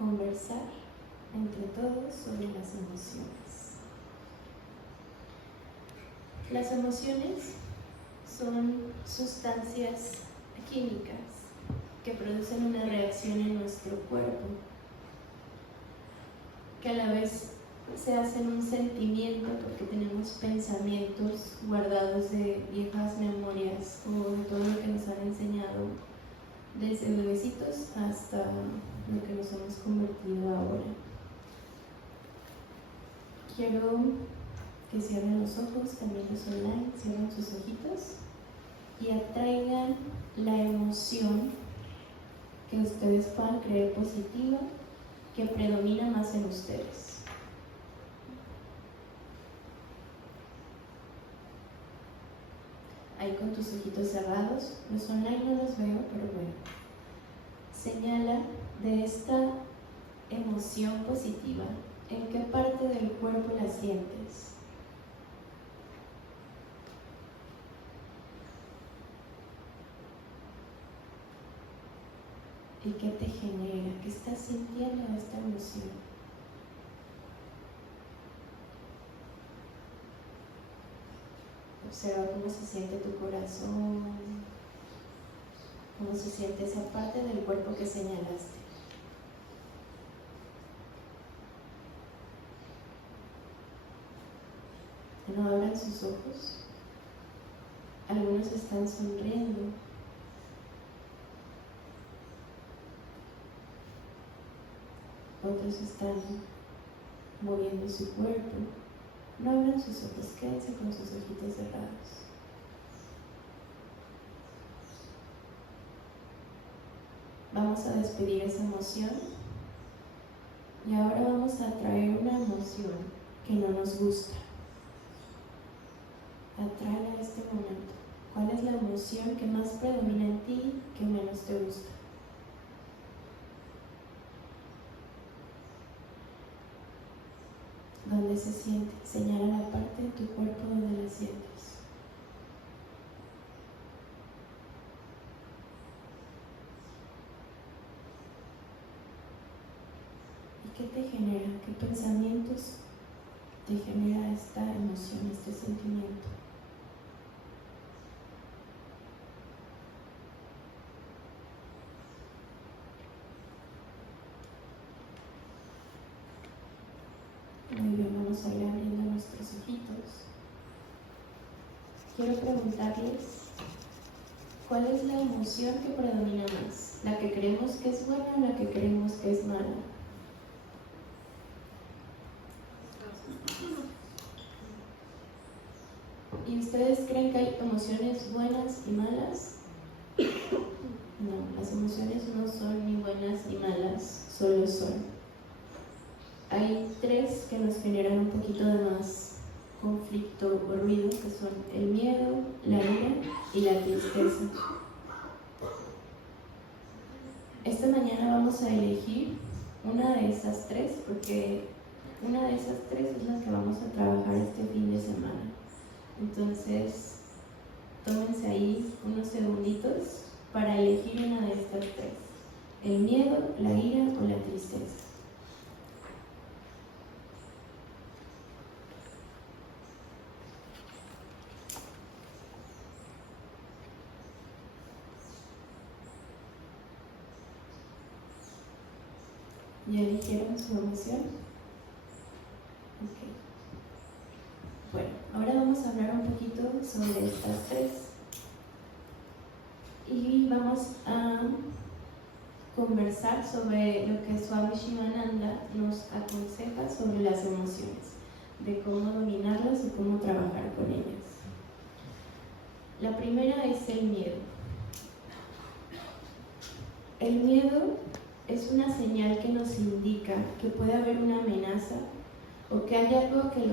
conversar entre todos sobre las emociones. Las emociones son sustancias químicas que producen una reacción en nuestro cuerpo, que a la vez se hacen un sentimiento porque tenemos pensamientos guardados de viejas memorias o de todo lo que nos han enseñado desde bebecitos hasta lo que nos hemos convertido ahora. Quiero que cierren los ojos, también los online, cierren sus ojitos y atraigan la emoción que ustedes puedan creer positiva, que predomina más en ustedes. Ahí con tus ojitos cerrados, los online no los veo, pero bueno. Señala de esta emoción positiva, ¿en qué parte del cuerpo la sientes? ¿Y qué te genera? ¿Qué estás sintiendo esta emoción? Observa cómo se siente tu corazón, cómo se siente esa parte del cuerpo que señalaste. No abran sus ojos. Algunos están sonriendo. Otros están moviendo su cuerpo. No abran sus ojos, quédense con sus ojitos cerrados. Vamos a despedir esa emoción y ahora vamos a traer una emoción que no nos gusta. Atrae a este momento. ¿Cuál es la emoción que más predomina en ti, que menos te gusta? ¿Dónde se siente? Señala la parte de tu cuerpo donde la sientes. ¿Y qué te genera? ¿Qué pensamientos te genera esta emoción, este sentimiento? Muy bien, vamos a ir abriendo nuestros ojitos. Quiero preguntarles, ¿cuál es la emoción que predomina más? ¿La que creemos que es buena o la que creemos que es mala? ¿Y ustedes creen que hay emociones buenas y malas? No, las emociones no son ni buenas ni malas, solo son. Hay tres que nos generan un poquito de más conflicto o ruido, que son el miedo, la ira y la tristeza. Esta mañana vamos a elegir una de esas tres, porque una de esas tres es la que vamos a trabajar este fin de semana. Entonces, tómense ahí unos segunditos para elegir una de estas tres: el miedo, la ira o la tristeza. ¿Ya eligieron su emoción? Ok. Bueno, ahora vamos a hablar un poquito sobre estas tres. Y vamos a conversar sobre lo que Swami Shivananda nos aconseja sobre las emociones, de cómo dominarlas y cómo trabajar con ellas. La primera es el miedo. El miedo es una señal que nos indica que puede haber una amenaza o que hay algo a que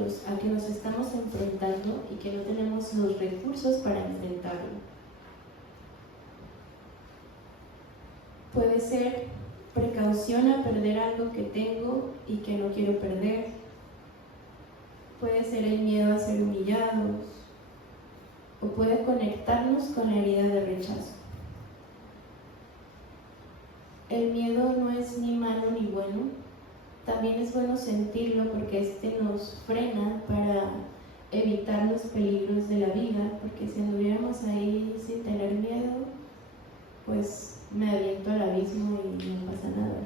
nos estamos enfrentando y que no tenemos los recursos para enfrentarlo. Puede ser precaución a perder algo que tengo y que no quiero perder. Puede ser el miedo a ser humillados, o puede conectarnos con la herida de rechazo. el miedo no es ni malo ni bueno. También es bueno sentirlo porque este nos frena para evitar los peligros de la vida, porque si anduviéramos ahí sin tener miedo, pues me aviento al abismo y no pasa nada.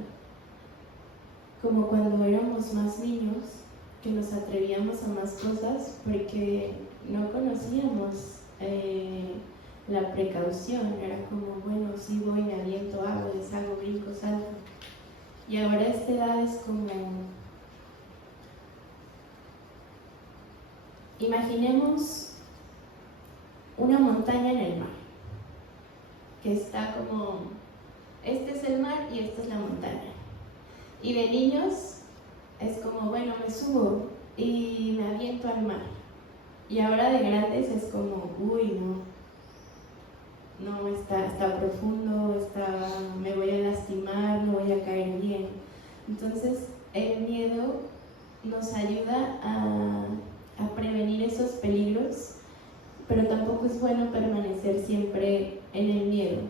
Como cuando éramos más niños, que nos atrevíamos a más cosas porque no conocíamos la precaución. Era como, bueno, sí voy, me aviento, hago, deshago, brinco, salto. Y ahora a esta edad es como, imaginemos una montaña en el mar, que está como, este es el mar y esta es la montaña. Y de niños es como, bueno, me subo y me aviento al mar. Y ahora de grandes es como, uy, no, está profundo, me voy a lastimar, no voy a caer bien. Entonces el miedo nos ayuda a prevenir esos peligros, pero tampoco es bueno permanecer siempre en el miedo.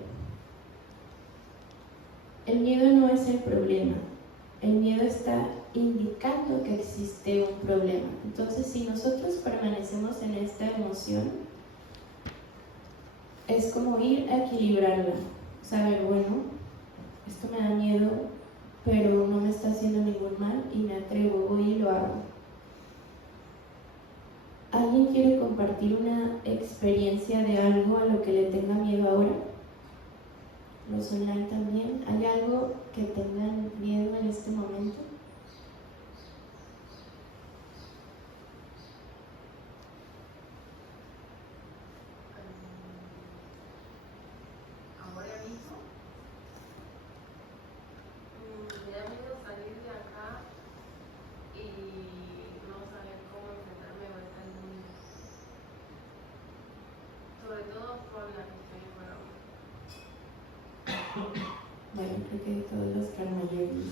El miedo no es el problema. El miedo está indicando que existe un problema. Entonces, si nosotros permanecemos en esta emoción, es como ir a equilibrarla. Saber, bueno, esto me da miedo, pero no me está haciendo ningún mal y me atrevo, voy y lo hago. ¿Alguien quiere compartir una experiencia de algo a lo que le tenga miedo ahora? Los online también. ¿Hay algo que tengan miedo en este momento? Ahora mismo me da miedo salir de acá y no saber cómo enfrentarme a esta niña, sobre todo por la que estoy por ahora. Bueno, creo que todos los carmayeros.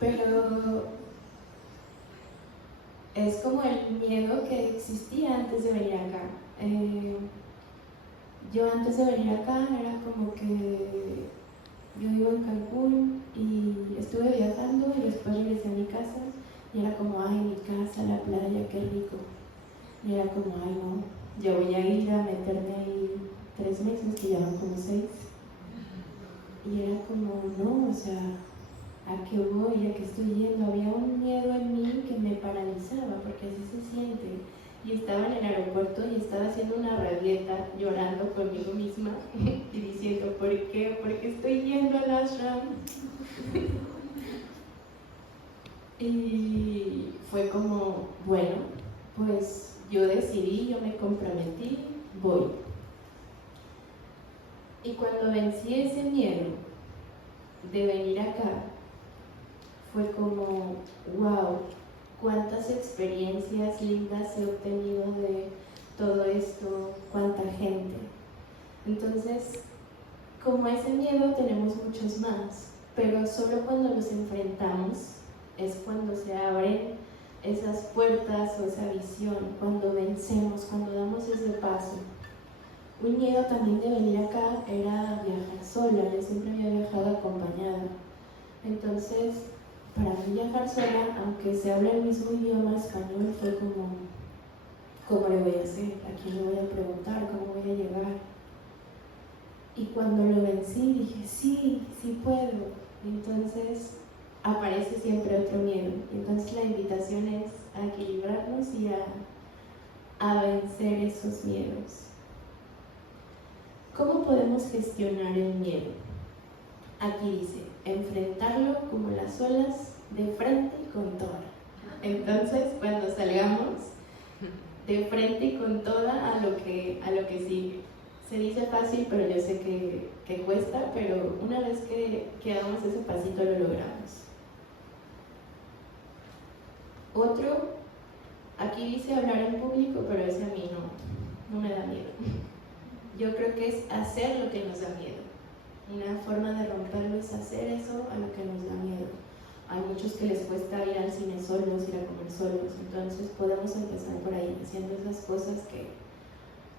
Pero es como el miedo que existía antes de venir acá. Yo antes de venir acá era como que yo vivo en Cancún y estuve viajando y después regresé a mi casa y era como, ay, mi casa, la playa, qué rico. Y era como, ay, no, yo voy a ir a meterme ahí 3 meses, que ya van como 6. Y era como, no, o sea, ¿a qué voy? ¿A qué estoy yendo? Había un miedo en mí que me paralizaba, porque así se siente. Y estaba en el aeropuerto y estaba haciendo una rabieta, llorando conmigo misma y diciendo, ¿por qué? ¿Por qué estoy yendo al ashram? Y fue como, bueno, pues yo decidí, yo me comprometí, voy. Y cuando vencí ese miedo de venir acá, fue como, wow, cuántas experiencias lindas he obtenido de todo esto, cuánta gente. Entonces, como ese miedo tenemos muchos más, pero solo cuando los enfrentamos es cuando se abren esas puertas o esa visión, cuando vencemos, cuando damos ese paso. Un miedo también de venir acá era viajar sola, yo siempre había viajado acompañada. Entonces, para mí viajar sola, aunque se habla el mismo idioma español, fue como, ¿cómo le voy a hacer? ¿A quién le voy a preguntar? ¿Cómo voy a llegar? Y cuando lo vencí dije, sí, sí puedo. Entonces aparece siempre otro miedo. Entonces la invitación es a equilibrarnos y a vencer esos miedos. ¿Cómo podemos gestionar el miedo? Aquí dice, enfrentarlo como las olas de frente y con toda. Entonces, cuando salgamos, de frente y con toda a lo que sigue. Se dice fácil, pero yo sé que cuesta, pero una vez que hagamos ese pasito lo logramos. Otro, aquí dice hablar en público, pero ese a mí no me da miedo. Yo creo que es hacer lo que nos da miedo. Una forma de romperlo es hacer eso a lo que nos da miedo. Hay muchos que les cuesta ir al cine solos, ir a comer solos, entonces podemos empezar por ahí, haciendo esas cosas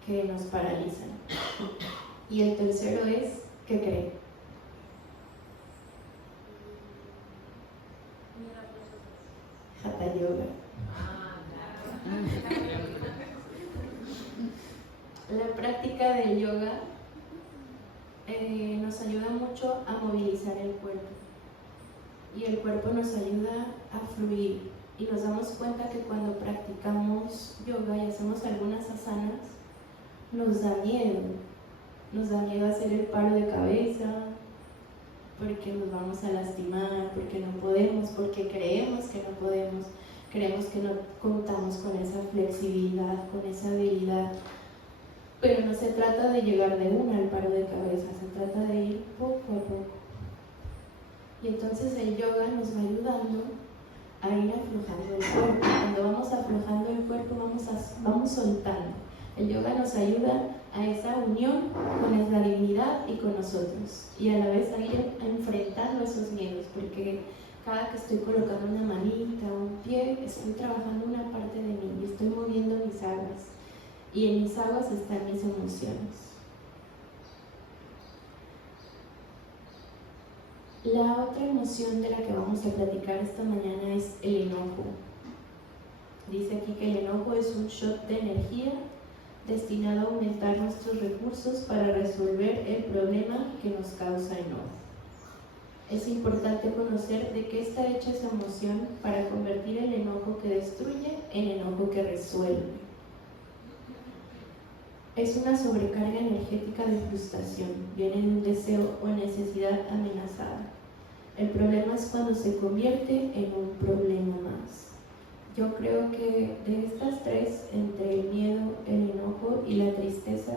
que nos paralizan. Y el tercero es, ¿qué cree? Hatha Yoga. La práctica del yoga nos ayuda mucho a movilizar el cuerpo, y el cuerpo nos ayuda a fluir, y nos damos cuenta que cuando practicamos yoga y hacemos algunas asanas nos da miedo hacer el paro de cabeza porque nos vamos a lastimar, porque no podemos, porque creemos que no podemos, creemos que no contamos con esa flexibilidad, con esa habilidad. Pero no se trata de llegar de una al paro de cabeza, se trata de ir poco a poco. Y entonces el yoga nos va ayudando a ir aflojando el cuerpo. Cuando vamos aflojando el cuerpo, vamos soltando. El yoga nos ayuda a esa unión con la divinidad y con nosotros. Y a la vez a ir enfrentando esos miedos, porque cada que estoy colocando una manita o un pie, estoy trabajando una parte de mí y estoy moviendo mis aguas. Y en mis aguas están mis emociones. La otra emoción de la que vamos a platicar esta mañana es el enojo. Dice aquí que el enojo es un shot de energía destinado a aumentar nuestros recursos para resolver el problema que nos causa enojo. Es importante conocer de qué está hecha esa emoción para convertir el enojo que destruye en enojo que resuelve. Es una sobrecarga energética de frustración, viene de un deseo o necesidad amenazada. El problema es cuando se convierte en un problema más. Yo creo que de estas tres, entre el miedo, el enojo y la tristeza,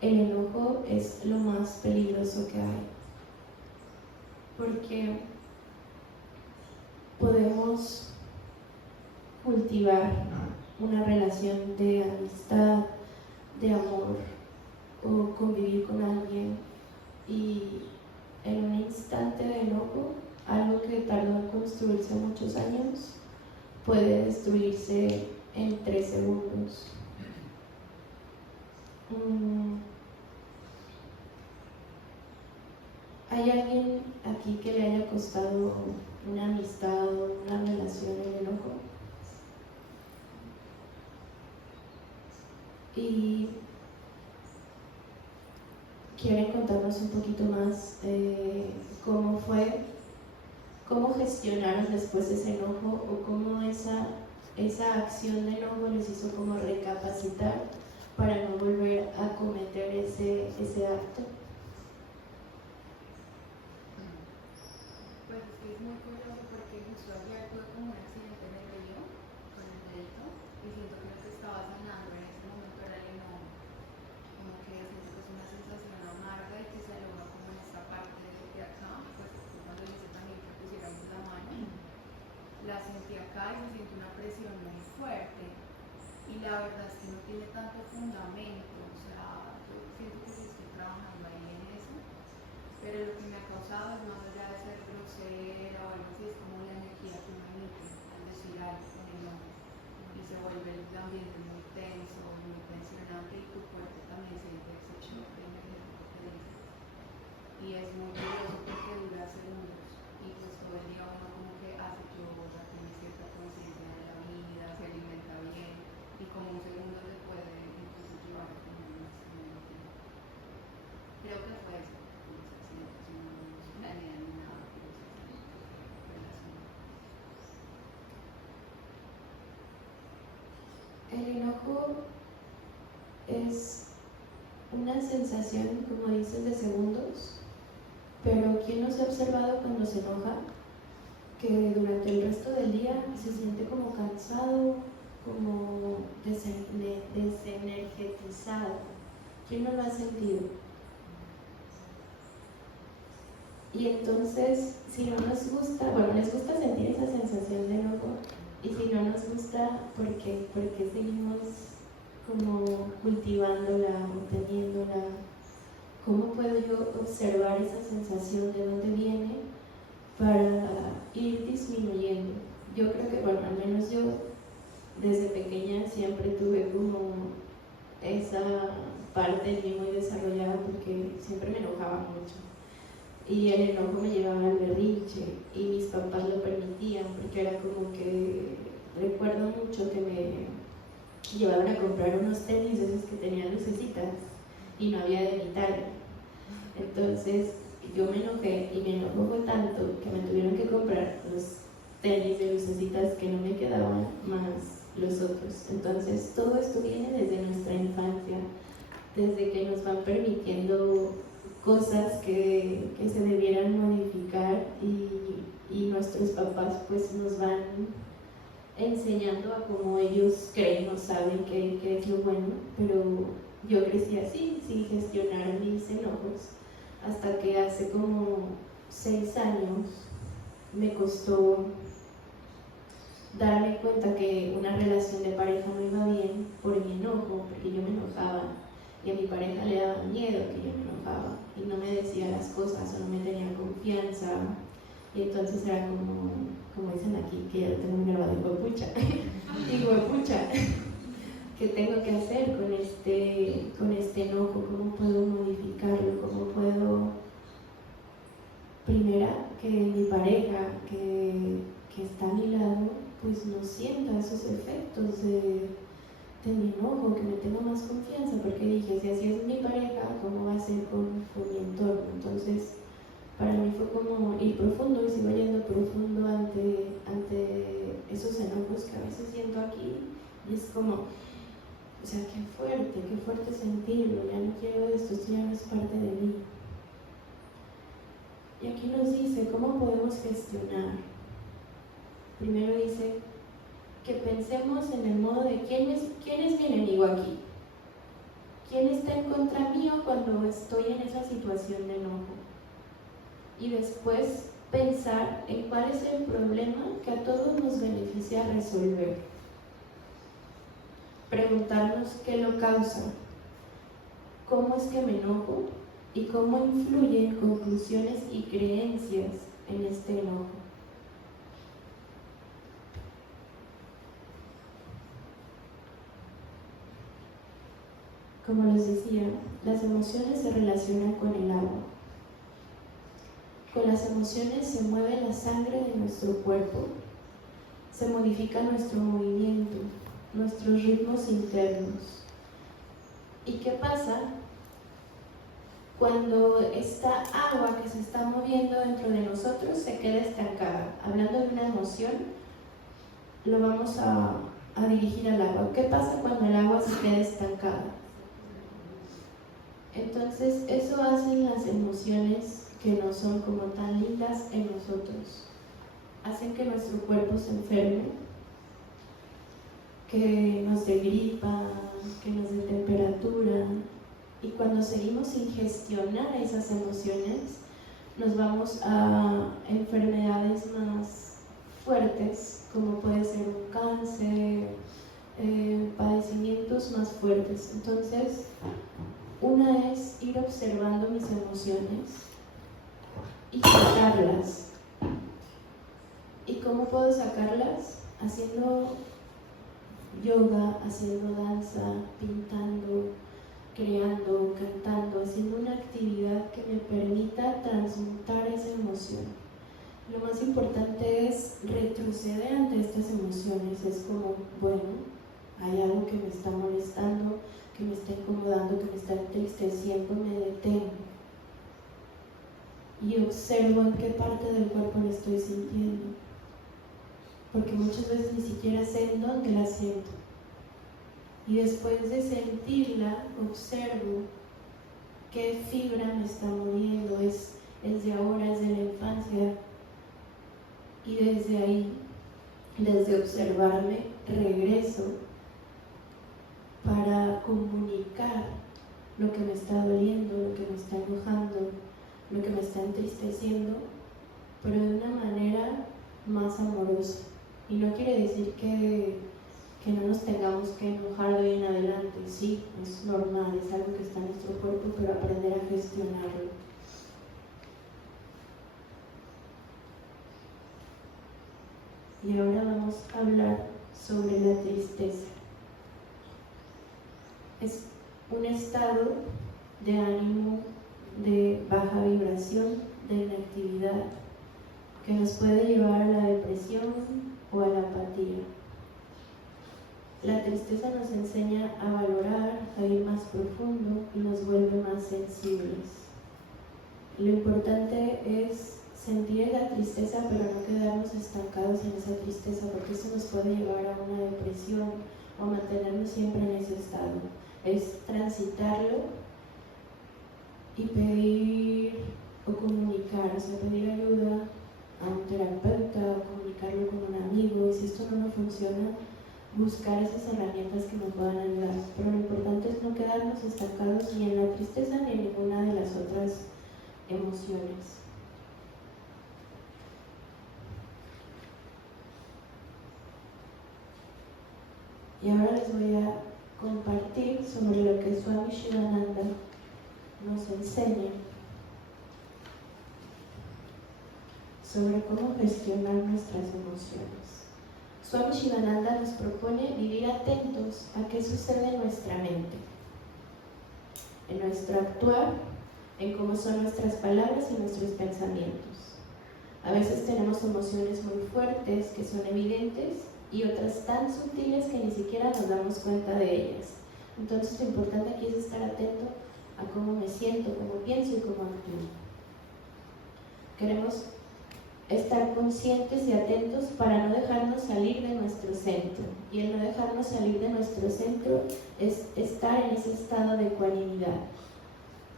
el enojo es lo más peligroso que hay. Porque podemos cultivar una relación de amistad, de amor, o convivir con alguien, y en un instante de enojo, algo que tardó en construirse muchos años, puede destruirse en 3 segundos. ¿Hay alguien aquí que le haya costado una amistad o una relación el enojo? Y quieren contarnos un poquito más cómo gestionaron después ese enojo, o cómo esa acción de enojo les hizo como recapacitar para no volver a cometer ese acto. Pues es que es muy curioso porque justo ayer tuve como un accidente en el río con el dedito, y siento que lo que estaba sanando en ese momento era el enojo. Como que siento que es una sensación amarga y que se aloja como en esta parte de acá. Pues cuando dice también que pusiéramos la mano, la sentí acá y se siente una presión muy fuerte, y la verdad es que no tiene tanto fundamento. O sea, yo siento que sí estoy trabajando ahí en eso, pero lo que me ha causado es, más allá de ser grosera o algo así, es como la energía que uno emite al decir algo con enojo, y se vuelve el ambiente muy tenso, muy tensionante, y tu cuerpo también siente ese shock energético que dices. Y es muy curioso porque dura segundos, y pues todo el día uno como que hace yoga, tiene cierta conciencia de la vida, se alimenta bien, y como un segundo se puede incluso llevar como un accidente. Creo que fue eso, unos accidentes, no nos planean ni nada, pero sí fue relacionado. El enojo es una sensación, como dicen, de segundos, pero ¿quién nos ha observado cuando se enoja? Que durante el resto del día se siente como cansado, como desenergetizado. ¿Quién no lo ha sentido? Y entonces, si no nos gusta, les gusta sentir esa sensación de enojo, y si no nos gusta, ¿por qué? Porque seguimos como cultivándola o teniéndola. ¿Cómo puedo yo observar esa sensación, de dónde viene, para ir disminuyendo. Yo creo que, bueno, al menos yo desde pequeña siempre tuve como esa parte de mí muy desarrollada porque siempre me enojaba mucho. Y el enojo me llevaba al berrinche y mis papás lo permitían porque era como que recuerdo mucho que me llevaban a comprar unos tenis esos que tenían lucecitas y no había de mi talla. Entonces yo me enojé y mi enojo fue tanto que me tuvieron que comprar los tenis de lucecitas que no me quedaban más los otros. Entonces todo esto viene desde nuestra infancia, desde que nos van permitiendo cosas que se debieran modificar y nuestros papás pues nos van enseñando a cómo ellos creen o saben que es lo bueno, pero yo crecí así, sin gestionar mis enojos, hasta que hace como 6 años me costó darme cuenta que una relación de pareja no iba bien por mi enojo, porque yo me enojaba y a mi pareja le daba miedo que yo me enojaba y no me decía las cosas o no me tenía confianza, y entonces era como dicen aquí, que ya lo tengo grabado, huepucha, y huepucha, ¿qué tengo que hacer con este enojo? ¿Cómo puedo modificarlo? ¿Cómo puedo, primera, que mi pareja que está a mi lado pues no sienta esos efectos de mi enojo, que me tenga más confianza? Porque dije, si así es mi pareja, ¿cómo va a ser con mi entorno? Entonces para mí fue como ir profundo y sigo yendo profundo ante esos enojos que a veces siento aquí, y es como, o sea, qué fuerte sentirlo, ya no quiero esto ya no es parte de mí. Y aquí nos dice cómo podemos gestionar. Primero dice que pensemos en el modo de quién es mi enemigo aquí, quién está en contra mío cuando estoy en esa situación de enojo. Y después pensar en cuál es el problema que a todos nos beneficia resolver. Preguntarnos qué lo causa, cómo es que me enojo y cómo influyen conclusiones y creencias en este enojo. Como les decía, las emociones se relacionan con el agua. Con las emociones se mueve la sangre de nuestro cuerpo, se modifica nuestro movimiento, nuestros ritmos internos. ¿Y qué pasa cuando esta agua que se está moviendo dentro de nosotros se queda estancada? Hablando de una emoción, lo vamos a dirigir al agua. ¿Qué pasa cuando el agua se queda estancada? Entonces, eso hacen las emociones que no son como tan lindas en nosotros. Hacen que nuestro cuerpo se enferme, que nos dé gripa, que nos dé temperatura. Y cuando seguimos sin gestionar esas emociones, nos vamos a enfermedades más fuertes, como puede ser un cáncer, padecimientos más fuertes. Entonces, una es ir observando mis emociones y sacarlas. ¿Y cómo puedo sacarlas? Haciendo yoga, haciendo danza, pintando, creando, cantando, haciendo una actividad que me permita transmutar esa emoción. Lo más importante es retroceder ante estas emociones. Es como, bueno, hay algo que me está molestando, que me está incomodando, que me está entristeciendo, me detengo y observo en qué parte del cuerpo la estoy sintiendo, porque muchas veces ni siquiera sé en dónde la siento. Y después de sentirla, observo qué fibra me está moviendo, es de ahora, es de la infancia, y desde ahí, desde observarme, regreso para comunicar lo que me está doliendo, lo que me está enojando, lo que me está entristeciendo, pero de una manera más amorosa. Y no quiere decir que no nos tengamos que enojar de hoy en adelante. Sí, es normal, es algo que está en nuestro cuerpo, pero aprender a gestionarlo. Y ahora vamos a hablar sobre la tristeza. Es un estado de ánimo de baja vibración, de inactividad, que nos puede llevar a la depresión o a la apatía. La tristeza nos enseña a valorar, a ir más profundo y nos vuelve más sensibles. Lo importante es sentir la tristeza, pero no quedarnos estancados en esa tristeza, porque eso nos puede llevar a una depresión o mantenernos siempre en ese estado. Es transitarlo y pedir o comunicar, o sea, pedir ayuda a un terapeuta, comunicarlo con un amigo, y si esto no nos funciona, buscar esas herramientas que nos puedan ayudar. Pero lo importante es no quedarnos estancados ni en la tristeza ni en ninguna de las otras emociones. Y ahora les voy a compartir sobre lo que Swami Shivananda nos enseña sobre cómo gestionar nuestras emociones. Swami Shivananda nos propone vivir atentos a qué sucede en nuestra mente, en nuestro actuar, en cómo son nuestras palabras y nuestros pensamientos. A veces tenemos emociones muy fuertes que son evidentes y otras tan sutiles que ni siquiera nos damos cuenta de ellas. Entonces lo importante aquí es estar atento a cómo me siento, cómo pienso y cómo actúo. Queremos estar conscientes y atentos para no dejarnos salir de nuestro centro. Y el no dejarnos salir de nuestro centro es estar en ese estado de ecuanimidad.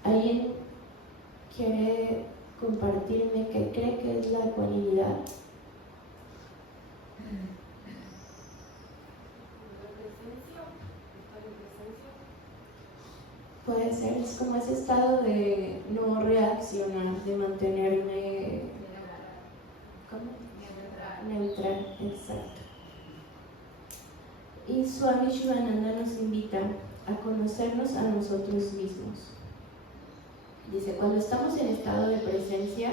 ¿Alguien quiere compartirme qué cree que es la ecuanimidad? Puede ser, es como ese estado de no reaccionar, de mantenerme neutral, exacto. Y Swami Shivananda nos invita a conocernos a nosotros mismos. Dice, cuando estamos en estado de presencia,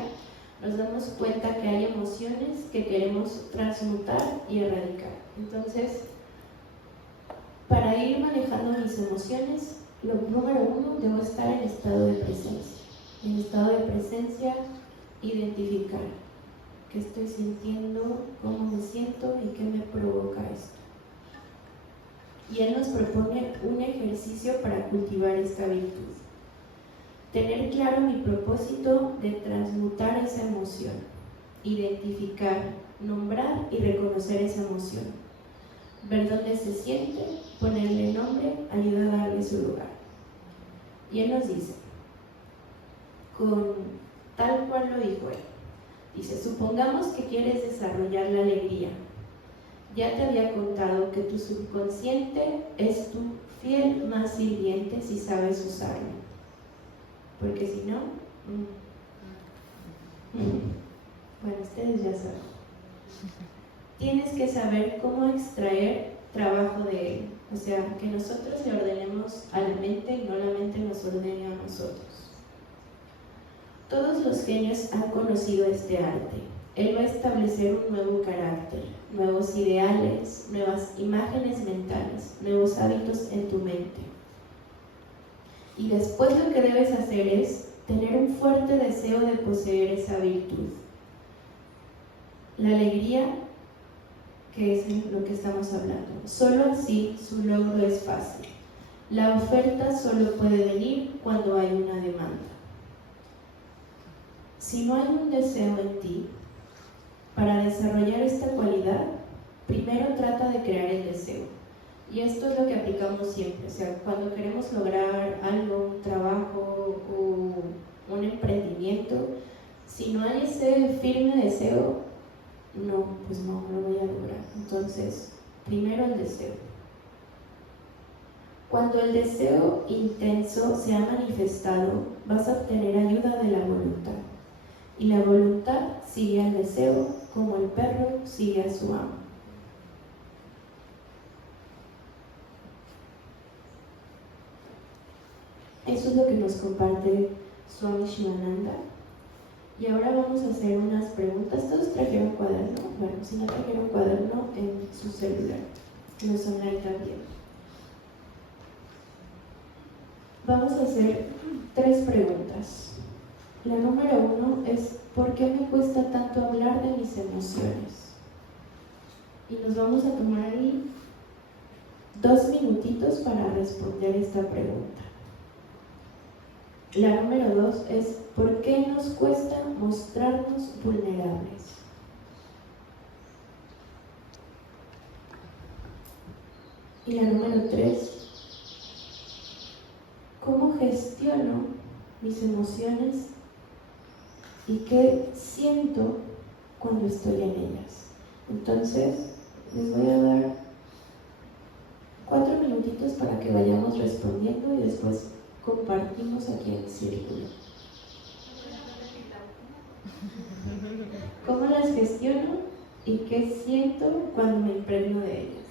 nos damos cuenta que hay emociones que queremos transmutar y erradicar. Entonces, para ir manejando mis emociones, lo número uno, debo estar en estado de presencia. En estado de presencia, identificar qué estoy sintiendo, cómo me siento y qué me provoca esto. Y él nos propone un ejercicio para cultivar esta virtud. Tener claro mi propósito de transmutar esa emoción, identificar, nombrar y reconocer esa emoción, ver dónde se siente, ponerle nombre, ayuda a darle su lugar. Y él nos dice, con tal cual lo dijo él, dice, supongamos que quieres desarrollar la alegría. Ya te había contado que tu subconsciente es tu fiel más sirviente si sabes usarlo. Porque si no, bueno, ustedes ya saben. Tienes que saber cómo extraer trabajo de él. O sea, que nosotros le ordenemos a la mente y no la mente nos ordene a nosotros. Todos los genios han conocido este arte. Él va a establecer un nuevo carácter, nuevos ideales, nuevas imágenes mentales, nuevos hábitos en tu mente. Y después lo que debes hacer es tener un fuerte deseo de poseer esa virtud. La alegría, que es lo que estamos hablando. Solo así su logro es fácil. La oferta solo puede venir cuando hay una demanda. Si no hay un deseo en ti, para desarrollar esta cualidad, primero trata de crear el deseo. Y esto es lo que aplicamos siempre. O sea, cuando queremos lograr algo, un trabajo o un emprendimiento, si no hay ese firme deseo, pues no lo voy a lograr. Entonces, primero el deseo. Cuando el deseo intenso se ha manifestado, vas a obtener ayuda de la voluntad. Y la voluntad sigue al deseo como el perro sigue a su amo. Eso es lo que nos comparte Swami Shivananda. Y ahora vamos a hacer unas preguntas. ¿Todos trajeron cuaderno? Bueno, si no trajeron cuaderno, en su celular. Los online también. Vamos a hacer 3 preguntas. La número 1 es: ¿por qué me cuesta tanto hablar de mis emociones? Y nos vamos a tomar ahí 2 minutitos para responder esta pregunta. La número 2 es: ¿por qué nos cuesta mostrarnos vulnerables? Y la número 3: ¿cómo gestiono mis emociones y qué siento cuando estoy en ellas? Entonces, les voy a dar 4 minutitos para que vayamos respondiendo y después compartimos aquí en círculo. ¿Cómo las gestiono y qué siento cuando me impregno de ellas?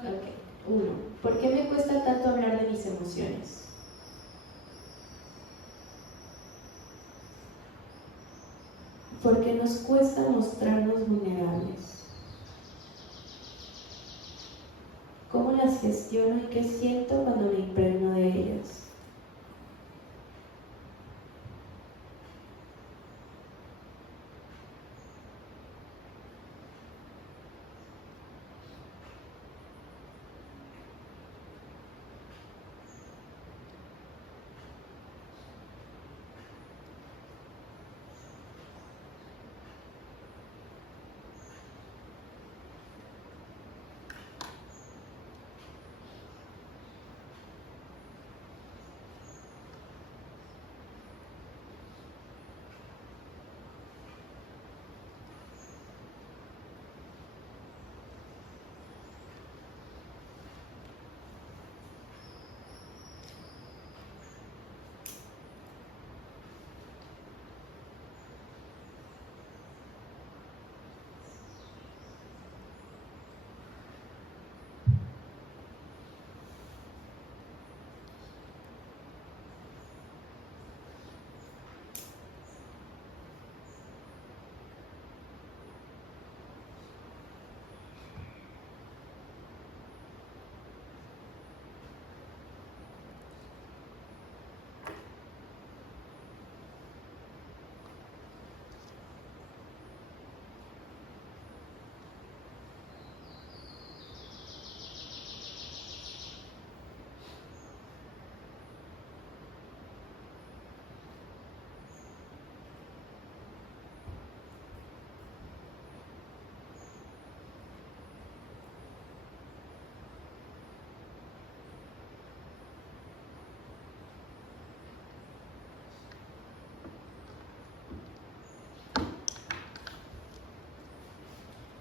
Ok. 1. ¿Por qué me cuesta tanto hablar de mis emociones? ¿Por qué nos cuesta mostrarnos vulnerables? ¿Cómo las gestiono y qué siento cuando me impregno de ellas?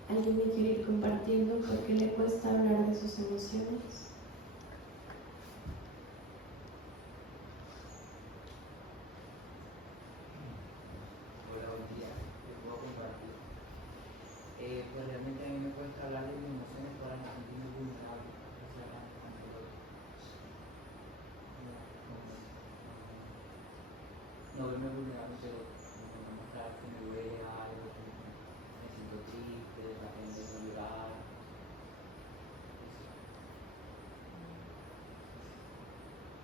¿Alguien me quiere ir compartiendo por qué le cuesta hablar de sus emociones? Hola, buen día. Te puedo compartir. Pues realmente a mí me cuesta hablar de mis emociones para no sentirme vulnerable. Especialmente cuando no verme vulnerable, pero no mostrar que me duele algo, que me siento triste, de repente no llorar.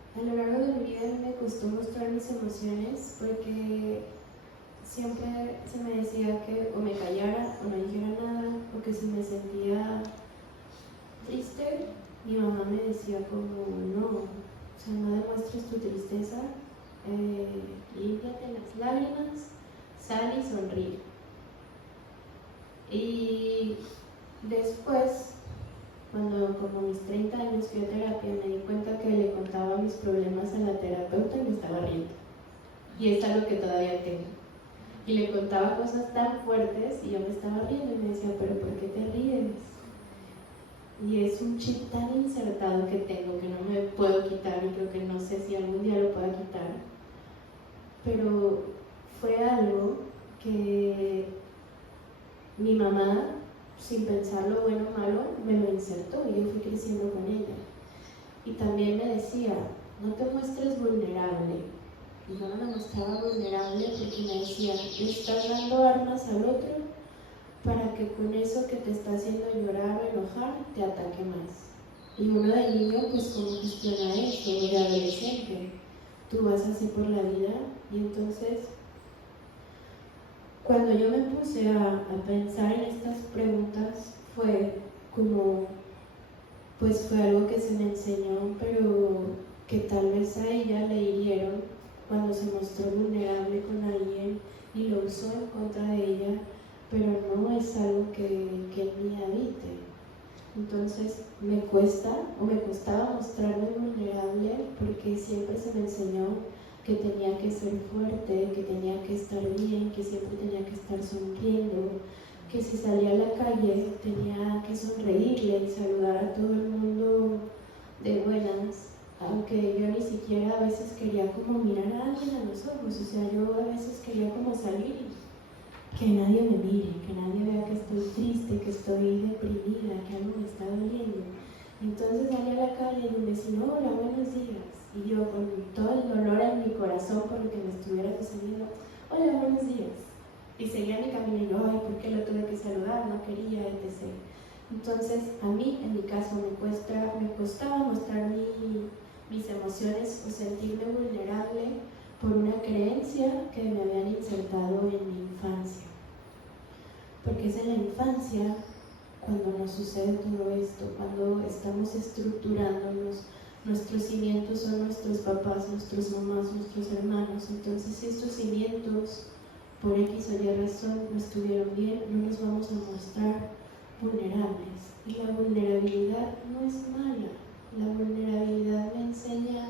A lo largo de mi vida me costó mostrar mis emociones porque siempre se me decía que o me callara o no dijera nada, o que si me sentía triste, mi mamá me decía como no, o sea, no demuestres tu tristeza, límpiate las lágrimas, sal y sonríe. Y después, cuando como mis 30 años fui a terapia, me di cuenta que le contaba mis problemas a la terapeuta y me estaba riendo. Y es algo que todavía tengo. Y le contaba cosas tan fuertes y yo me estaba riendo y me decía, ¿pero por qué te ríes? Y es un chip tan insertado que tengo que no me puedo quitar y creo que no sé si algún día lo pueda quitar. Pero fue algo que mi mamá, sin pensarlo bueno o malo, me lo insertó y yo fui creciendo con ella. Y también me decía, no te muestres vulnerable, Y yo no me mostraba vulnerable porque me decían, le estás dando armas al otro para que con eso que te está haciendo llorar o enojar te ataque más. Y uno de niño, pues cómo gestiona eso, o de adolescente. Tú vas así por la vida y entonces cuando yo me puse a pensar en estas preguntas fue como, pues fue algo que se me enseñó, pero que tal vez a ella le hirieron cuando se mostró vulnerable con alguien y lo usó en contra de ella, pero no es algo que en mí habite. Entonces me costaba mostrarme vulnerable porque siempre se me enseñó que tenía que ser fuerte, que tenía que estar bien, que siempre tenía que estar sonriendo, que si salía a la calle tenía que sonreírle y saludar a todo el mundo de buenas, aunque yo ni siquiera a veces quería como mirar a alguien a los ojos, o sea, yo a veces quería como salir, que nadie me mire, que nadie vea que estoy triste, que estoy deprimida, que algo me está doliendo. Entonces salía a la calle y un vecino, hola, buenos días. Y yo con todo el dolor en mi corazón por lo que me estuviera sucediendo, hola, buenos días. Y seguía mi camino y yo, ay, ¿por qué lo tuve que saludar? No quería, etc. Entonces, a mí, en mi caso, me costaba mostrar mis emociones o sentirme vulnerable por una creencia que me habían insertado en mi infancia. Porque es en la infancia cuando nos sucede todo esto, cuando estamos estructurándonos, nuestros cimientos son nuestros papás, nuestras mamás, nuestros hermanos. Entonces, si estos cimientos, por X o Y razón, no estuvieron bien, no nos vamos a mostrar vulnerables. Y la vulnerabilidad no es mala. La vulnerabilidad me enseña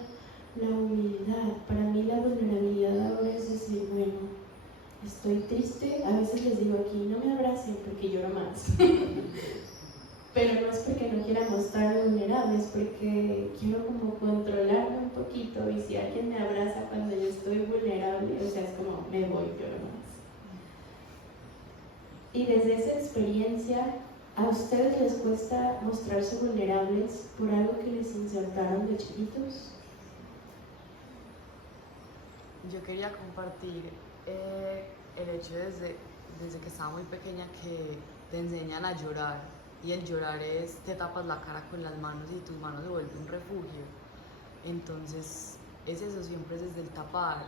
la humildad. Para mí la vulnerabilidad ahora es decir, bueno, estoy triste, a veces les digo aquí, no me abracen porque lloro más. Pero no es porque no quiera mostrarme vulnerable, es porque quiero como controlarme un poquito y si alguien me abraza cuando yo estoy vulnerable, o sea, es como me voy, lloro más. Y desde esa experiencia, ¿a ustedes les cuesta mostrarse vulnerables por algo que les insertaron de chiquitos? Yo quería compartir el hecho desde que estaba muy pequeña que te enseñan a llorar y el llorar es te tapas la cara con las manos y tus manos se vuelven un refugio. Entonces es eso, siempre es desde el tapar,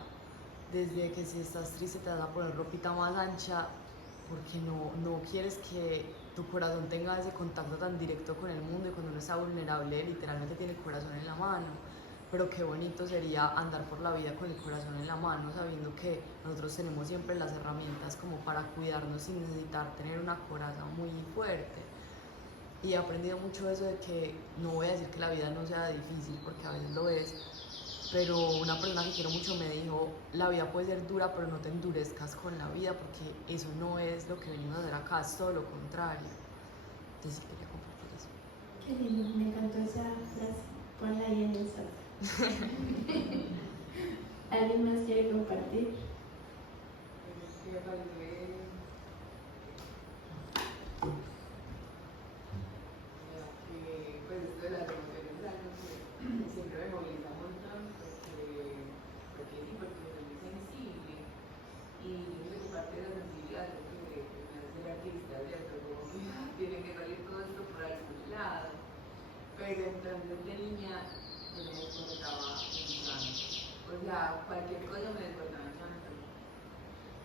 desde que si estás triste te vas a poner ropita más ancha porque no quieres que tu corazón tenga ese contacto tan directo con el mundo y cuando uno está vulnerable literalmente tiene el corazón en la mano. Pero qué bonito sería andar por la vida con el corazón en la mano, sabiendo que nosotros tenemos siempre las herramientas como para cuidarnos sin necesitar tener una coraza muy fuerte. Y he aprendido mucho eso de que no voy a decir que la vida no sea difícil, porque a veces lo es, pero una persona que quiero mucho me dijo, la vida puede ser dura, pero no te endurezcas con la vida, porque eso no es lo que venimos a hacer acá, es todo lo contrario. Entonces quería compartir eso. Qué lindo, me encantó esa frase, ponla ahí en el chat. ¿Alguien más quiere compartir? Me parece que pues esto de las emociones es algo que siempre me moviliza un montón porque sí, porque soy muy sensible y yo sé que parte de la sensibilidad es lo que me hace ser artista, ¿cierto? Como que tiene que salir todo esto por algún lado, pero entonces de niña yo me desconectaba en llanto, o sea, cualquier cosa me desconectaba en llanto.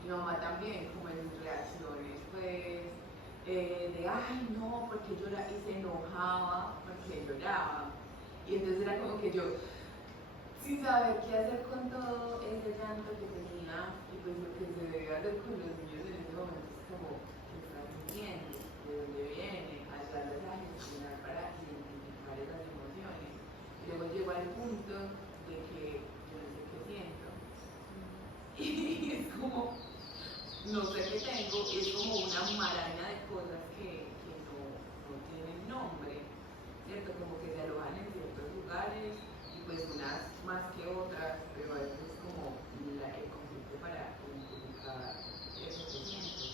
Mi mamá también, como en sus reacciones, pues, de ay, no, porque llora, y se enojaba porque lloraba. Y entonces era como que yo, sin saber qué hacer con todo ese llanto que tenía, y pues lo que se debe hacer con los niños en ese momento es como, ¿qué están sintiendo? ¿De dónde viene? Ayudarles a gestionar para identificar esas emociones. Y luego llegó al punto de que yo no sé qué siento. Y es como, no sé qué tengo, es como una maraña de cosas que no tienen nombre, ¿cierto? Como que se alojan en ciertos lugares y pues unas más que otras, pero a veces es como el conflicto para identificar esos sentimientos.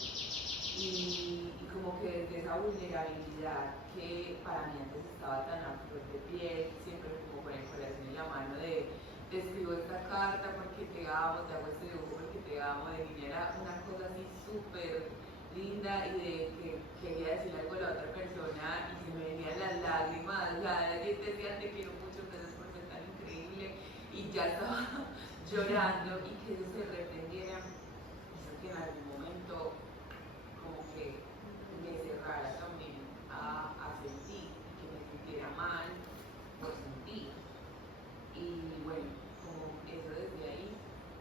Y como que desde esa vulnerabilidad que para mí antes estaba tan a flor de piel, siempre como con el corazón en la mano de te escribo esta carta porque te amo, te hago este dibujo porque te amo, de niña era una cosa así súper linda y de que quería decir algo a la otra persona y se me venían las lágrimas, o sea, yo te decía te quiero mucho, gracias por ser tan increíble y ya estaba llorando y que eso se reprendiera, hizo que en algún momento como que me cerrara también a sentir, que me sintiera mal por sentir. Y bueno, como eso desde ahí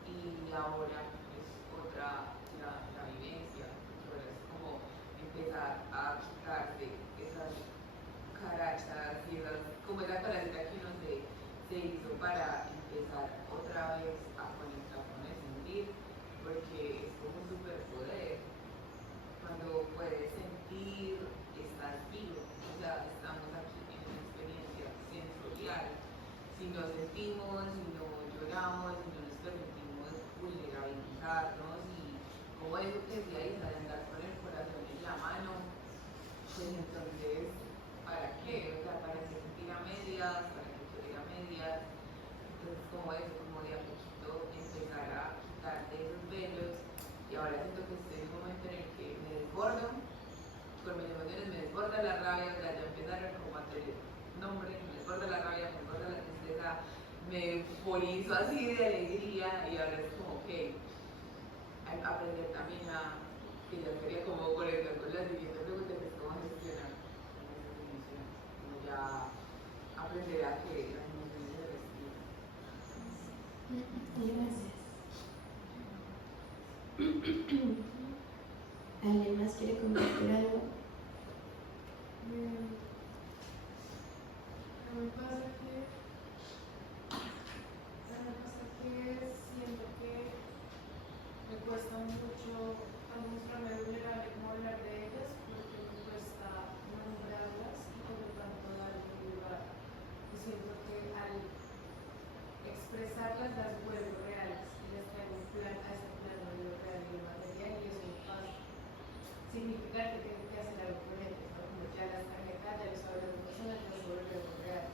y ahora es otra la vivencia, que ahora es como empezar a quitarse esas carachas y esas, como esa caracita que uno se hizo para empezar otra vez a conectar con el sentir, porque es como un superpoder. Cuando puedes sentir, estás vivo, o sea, estamos aquí en una experiencia sensorial. Si no sentimos, si no lloramos, si no nos permitimos vulnerabilizarnos y como eso que decía Isa, de andar con el corazón en la mano, pues entonces, ¿para qué? O sea, ¿para qué sentir a medias? ¿Para qué querer a medias? Entonces, como eso, como de a poquito empezar a quitarte esos velos y ahora siento que estoy en un momento en el que me desbordo, con mis emociones me desborda la rabia, o sea, ya empezaron como a tener nombre, me desborda la rabia, me desborda la tristeza, me euforizo así de alegría y ahora es como que aprender también a, que ya quería como conectar con la siguiente pregunta, que es cómo gestionar esas emociones, como ya aprender a que las emociones se respiran. Gracias. ¿Alguien más quiere compartir algo? Me pasa que siento que me cuesta mucho al mostrarme vulnerable como hablar de ellas porque me cuesta nombrarlas y por lo tanto darle un lugar. Y siento que al expresarlas las vuelvo reales y las traigo a este plano de lo real y lo material y eso pasa. Significa que tengo que hacer algo con ellas, ¿no? Como ya las tarjetas, ya los hablo de personas, las vuelvo real.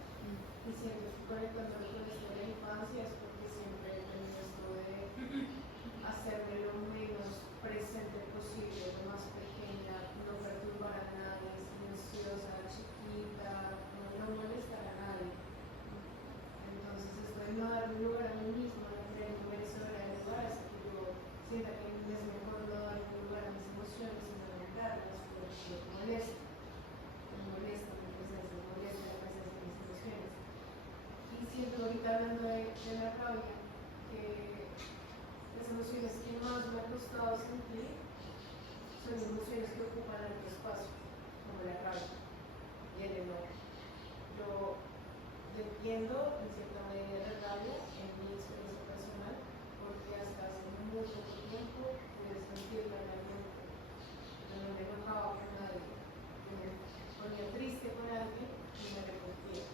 Y siento que conectándome con esto de la infancia es porque siempre he tenido esto de hacerme lo menos presente posible, lo más pequeña, no perturbar a nadie, silenciosa, chiquita, no molestar a nadie. Entonces esto de no darme lugar a mí misma, no creerme merecedora del lugar, hasta que yo sienta que es mejor no darme lugar a mis emociones, sino aumentarlas, porque me molesta mi presencia, me molesta la presencia de mis emociones. Y siento ahorita hablando de la rabia, que las emociones que más me ha costado sentir son emociones que ocupan alto espacio, como la rabia y el enojo. Yo entiendo en cierta medida la rabia en mi experiencia personal, porque hasta hace muy poco tiempo pude sentirla realmente. Yo no me enojaba con nadie, yo me ponía triste con alguien y me arrepentía.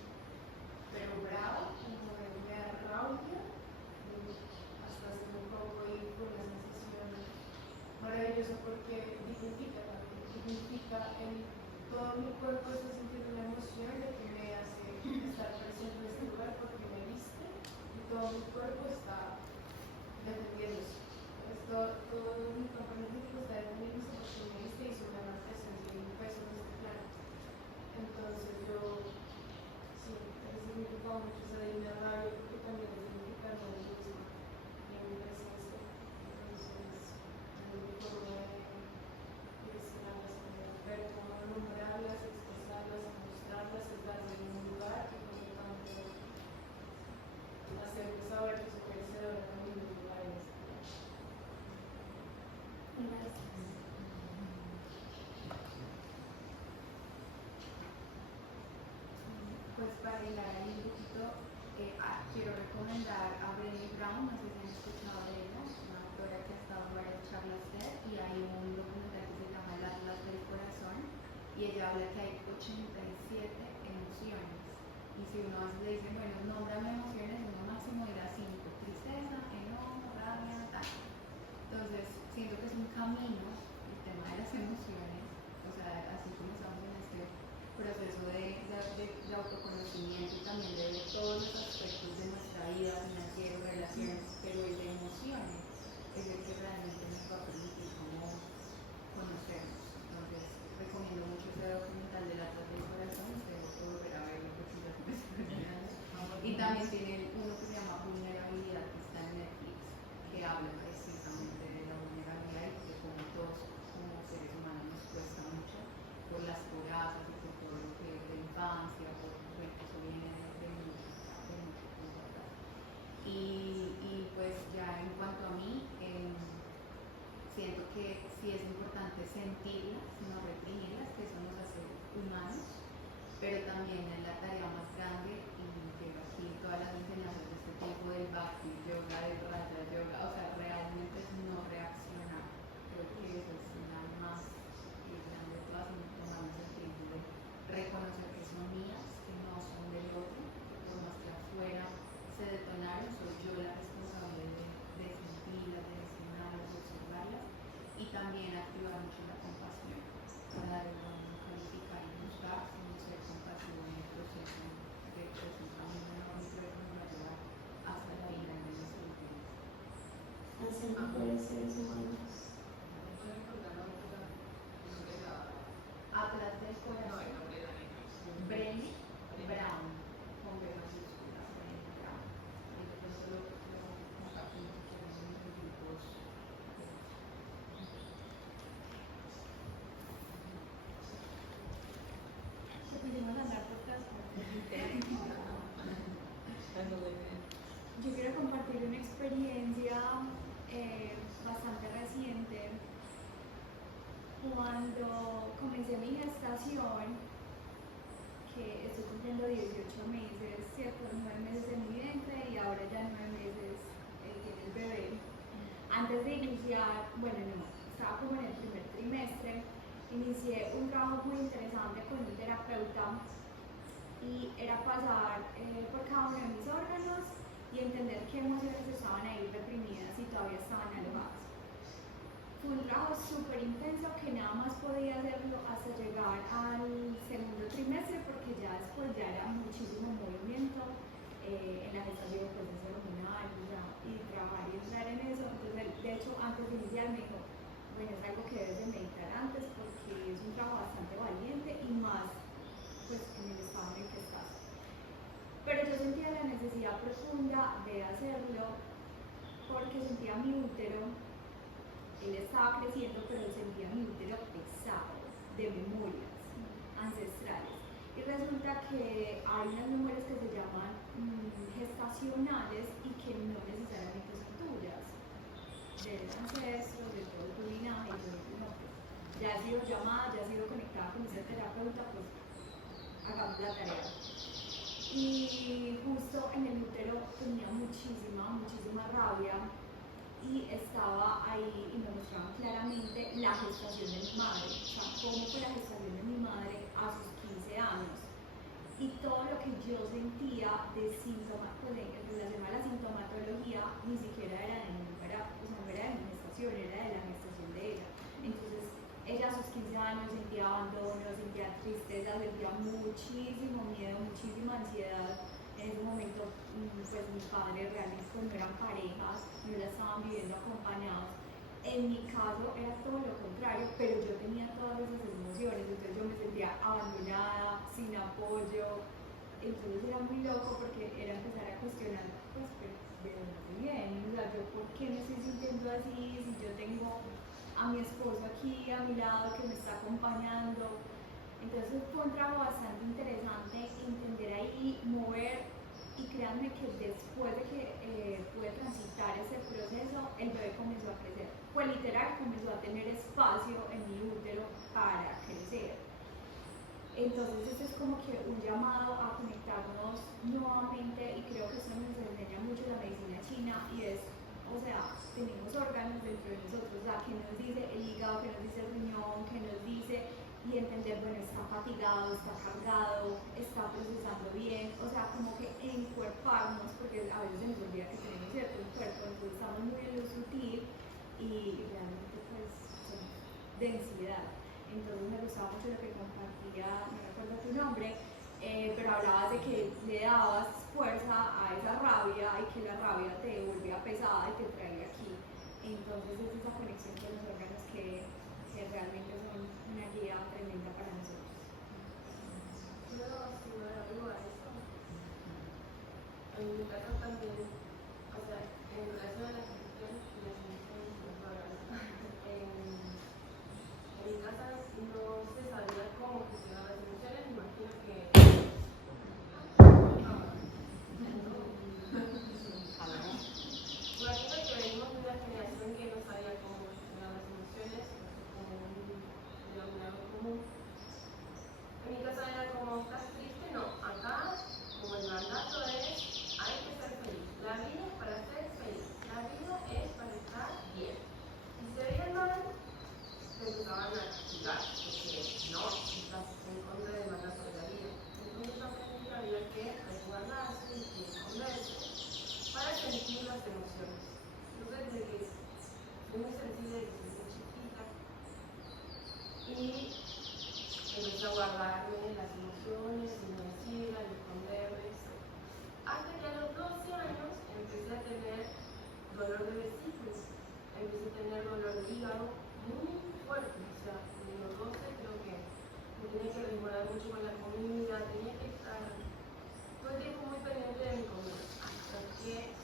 Pero brava, como de me da rabia, hasta hace muy poco y fue una sensación maravillosa porque dignifica todo mi cuerpo está sintiendo una emoción de que me hace estar presente en este lugar porque me viste y todo mi cuerpo está defendiéndose. Todo mi campo energético está defendiéndose porque me viste y soy una presencia y un peso en este plano. Entonces yo sí, he significado mucho esa digna rabia porque también he significado a mí misma y mi presencia. Entonces, mi forma de gestionarlas, ver cómo nombrarlas, expresarlas, mostrarlas, es darle un lugar y por lo tanto hacerme saber que soy merecedora también de un lugar en este lugar. Gracias. Pues para hilar ahí un poquito, quiero recomendar a Brené Brown, no sé si han escuchado de ella, una autora que ha estado en varias charlas TED y hay un documental que se llama El Atlas del Corazón y ella habla que hay 87 emociones y si uno le dice, bueno, nómbrame emociones, uno máximo dirá 5, tristeza, enojo, rabia, tal. Entonces, siento que es un camino el tema de las emociones, o sea, así como estamos en este proceso de autoconocimiento y también de ver todos los aspectos de nuestra vida financiera también tiene uno que se llama Vulnerabilidad, que está en Netflix, que habla precisamente de la vulnerabilidad y de cómo todos como seres humanos nos cuesta mucho por las corazas y por todo lo que es de infancia, por bueno, eso viene de mucho tiempo atrás. Y pues ya en cuanto a mí, siento que sí es importante sentirlas, no reprimirlas, que eso nos hace humanos, pero también es la tarea más grande y llega aquí todas las enseñanzas de este tipo del Bhakti Yoga, del Raja Yoga, o sea, realmente es no reaccionar. Creo que eso es una más grande de todas, y tomarnos el tiempo de reconocer que son mías, que no son del otro, que por más que afuera se detonaron, soy yo la responsable de sentirlas, de gestionarlas, de observarlas, y también activar mucho la compasión para no calificar y juzgar, sino ser compasivo en el proceso de un camino enorme que nos va a llevar hasta la vida en el espíritu. A ser mejores seres humanos. No le recordaba ahorita el nombre de la. Atrás del No, el corazón, nombre de la niña. Brené Brown, con B mayúscula, Brené Brown. Y de pronto lo compartimos si quieren en los grupos. Se pusimos a hablar por otras cosas. Yo quiero compartir una experiencia bastante reciente. Cuando comencé mi gestación, que estoy cumpliendo 18 meses, ¿cierto? 9 meses en mi vientre y ahora ya 9 meses tiene el bebé. Antes de iniciar, bueno, no, estaba como en el primer trimestre, inicié un trabajo muy interesante con un terapeuta y era pasar por cada uno de mis órganos y entender qué emociones estaban ahí reprimidas y todavía estaban alojadas. Fue un trabajo súper intenso que nada más podía hacerlo hasta llegar al segundo trimestre porque ya después ya era muchísimo movimiento en la gestación, proceso hormonal, y trabajar y entrar en eso. Entonces, de hecho, antes de iniciar me dijo, bueno, es algo que debes de meditar antes porque es un trabajo bastante valiente y más pues en el estado en el que estás. Pero yo sentía la necesidad profunda de hacerlo porque sentía mi útero, él estaba creciendo, pero sentía mi útero pesado, de memorias ancestrales. Y resulta que hay unas memorias que se llaman gestacionales y que no necesariamente son tuyas, del ancestro, de todo tu linaje, y yo dije, no, pues ya he sido llamada, ya he sido conectada con ese terapeuta, pues hagamos la tarea. Y justo en el útero tenía muchísima rabia y estaba ahí y me mostraban claramente la gestación de mi madre, o sea, cómo fue la gestación de mi madre a sus 15 años. Y todo lo que yo sentía de síntoma, pues, en relación a la sintomatología, ni siquiera era de mí, no era de mi gestación, era de la gestación de ella. Entonces, ella a sus 15 años sentía abandono, sentía tristeza, sentía muchísimo miedo, muchísima ansiedad. En ese momento, pues mis padres realmente no eran parejas, no la estaban viviendo acompañados. En mi caso era todo lo contrario, pero yo tenía todas esas emociones, entonces yo me sentía abandonada, sin apoyo. Entonces era muy loco porque era empezar a cuestionar, pues, pero ¿de dónde viene? O sea, yo ¿por qué me estoy sintiendo así si yo tengo a mi esposo aquí a mi lado que me está acompañando? Entonces fue un trabajo bastante interesante entender ahí, mover, y créanme que después de que pude transitar ese proceso, el bebé comenzó a crecer. Pues literal comenzó a tener espacio en mi útero para crecer. Entonces este es como que un llamado a conectarnos nuevamente, y creo que esto nos enseña mucho la medicina china, y es, o sea, tenemos órganos dentro de nosotros, o sea, que nos dice el hígado, que nos dice el riñón, que nos dice, y entender, bueno, está fatigado, está cargado, está procesando bien, o sea, como que encuerparnos, porque a veces se nos olvida que tenemos cierto cuerpo, entonces estamos muy en lo sutil y realmente pues somos densidad. Entonces me gustaba mucho lo que compartía, no recuerdo tu nombre, pero hablabas de que le dabas fuerza a esa rabia y que la rabia te volvía pesada y te traía aquí. Entonces es esa conexión con los órganos que realmente son una guía tremenda para nosotros. A mí estás en contra del mandato de la vida. Entonces aprendí que había que resguardarse y esconderse para sentir las emociones. Entonces desde que fui muy sensible desde que soy chiquita y empecé a guardarme las emociones y no decirlas y esconderlas. Hasta que a los 12 años empecé a tener dolor de vesícula, empecé a tener dolor de hígado muy fuerte. O sea, en los 12 creo que me tenía que resguardar mucho con la comida, tenía que estar todo el tiempo muy pendiente de mi comida. Hasta que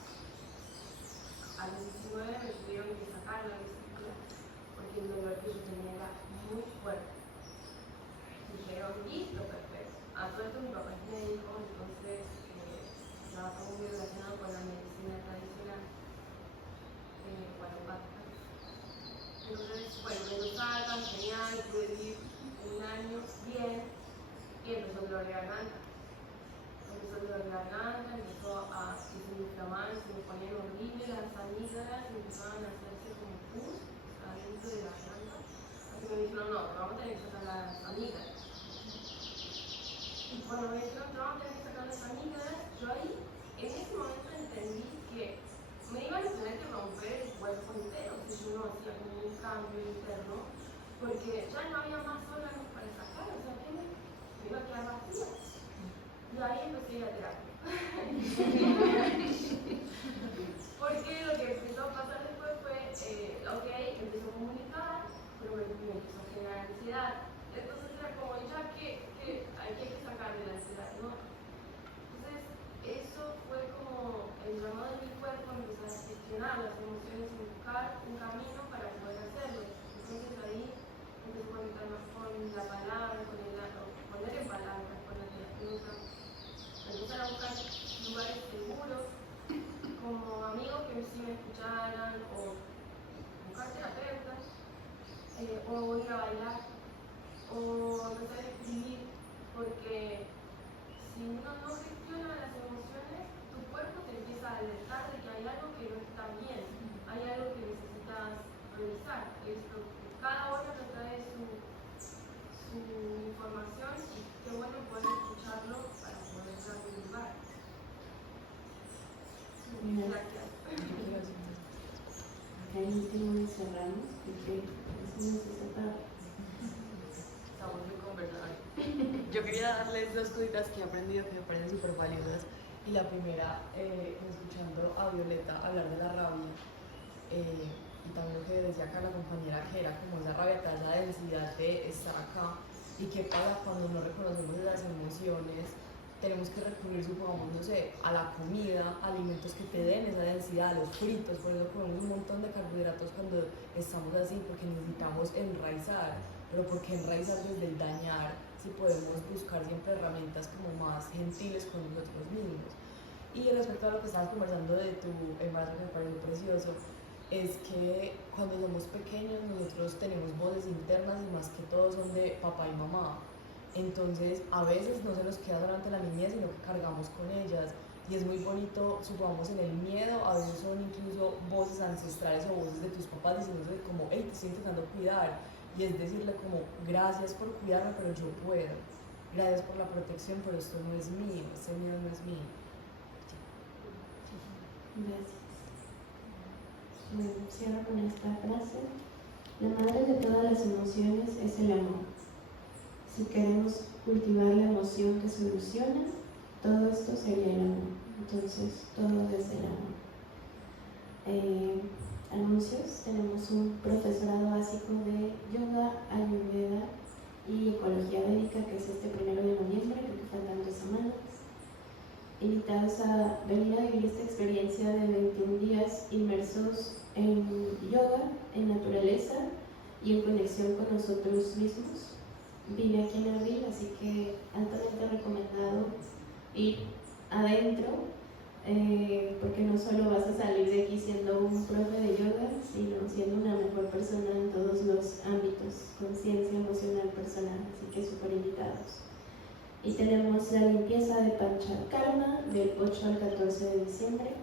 a los 19 me tuvieron que sacar la vesícula porque el dolor que yo tenía era muy fuerte. Dijeron, listo, perfecto. A todo esto mi papá es médico, entonces trabaja muy relacionado con la medicina tradicional guadalupana. Entonces, bueno, me lo sacan, genial, pude vivir un año bien y empezó el dolor de garganta. Empezó el dolor de garganta, empezó a se me inflamaban, se me ponían horribles las amígdalas, empezaban a hacerse como pus adentro de la garganta. Así que me dijeron, no, te vamos a tener que sacar las amígdalas. Y cuando me dijeron, te vamos a tener que sacar las amígdalas, yo ahí, en ese momento entendí que me iban a tener que romper el cuerpo entero si yo no hacía como un cambio interno, porque ya no había más órganos para sacar, o sea, que me iba a quedar vacía. Y ahí empecé a ir a terapia. Porque lo que empezó a pasar después fue, ok, empezó a comunicar, pero me empezó a generar ansiedad. Entonces era como, ya que hay que sacarle la ansiedad, ¿no? Entonces, eso fue como el llamado de mi cuerpo a empezar a gestionar las emociones y buscar un camino para poder hacerlo. Entonces ahí empecé a conectar más con la palabra, poner en palabras con la terapeuta, empezar a buscar lugares seguros, como amigos que sí me escucharan, o buscar terapeutas, o ir a bailar, o empezar a escribir, porque si uno no gestiona las emociones, tu cuerpo te empieza a alertar de que hay algo que no está bien, hay algo que necesitas revisar. Esto, cada hora te trae su información y qué bueno poder escucharlo para poder darle un lugar. Gracias. Acá el último cerramos porque eso no se separa. Estamos muy conversadores. Yo quería darles dos cositas que he aprendido que me parecen súper valiosas. Y la primera, escuchando a Violeta hablar de la rabia, y también lo que decía acá la compañera, que era como esa rabia, esa densidad de estar acá. Y qué pasa cuando no reconocemos esas emociones. Tenemos que recurrir, supongamos, no sé, a la comida, alimentos que te den esa densidad, a los fritos, por eso comemos un montón de carbohidratos cuando estamos así, porque necesitamos enraizar. Pero ¿por qué enraizar desde el dañar si podemos buscar siempre herramientas como más gentiles con nosotros mismos? Y respecto a lo que estabas conversando de tu embarazo, que me pareció precioso, es que cuando somos pequeños nosotros tenemos voces internas y más que todo son de papá y mamá. Entonces a veces no se nos queda durante la niñez, sino que cargamos con ellas. Y es muy bonito, supongamos en el miedo, a veces son incluso voces ancestrales o voces de tus papás diciéndose como, hey, te estoy intentando cuidar. Y es decirle como, gracias por cuidarme, pero yo puedo. Gracias por la protección, pero esto no es mío, este miedo no es mío. Gracias. Bueno, cierro con esta frase. La madre de todas las emociones es el amor. Si queremos cultivar la emoción que soluciona, todo esto sería el amor. Entonces, todo desde el amor. Anuncios. Tenemos un profesorado básico de yoga, ayurveda y ecología védica, que es este 1 de noviembre, creo que faltan 2 semanas. Invitados a venir a vivir esta experiencia de 21 días inmersos en yoga, en naturaleza y en conexión con nosotros mismos. Vive aquí en abril, así que altamente recomendado ir adentro, porque no solo vas a salir de aquí siendo un profe de yoga, sino siendo una mejor persona en todos los ámbitos, conciencia emocional, personal, así que súper invitados. Y tenemos la limpieza de Panchakarma del 8 al 14 de diciembre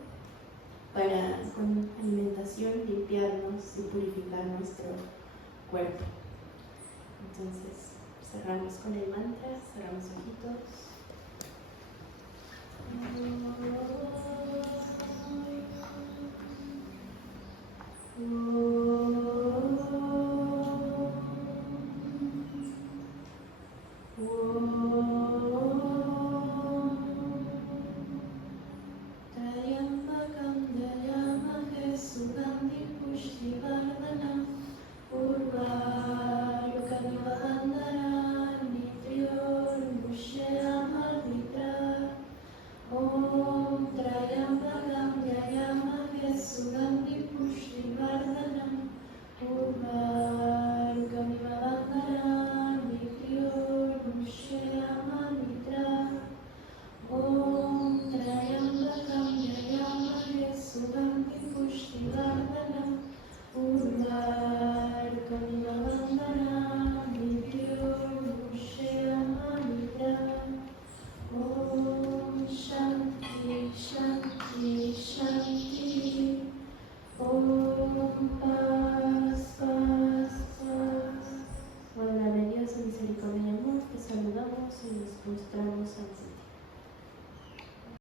para, con alimentación, limpiarnos y purificar nuestro cuerpo. Entonces, Cerramos con el mantra, cerramos ojitos. Saludamos y nos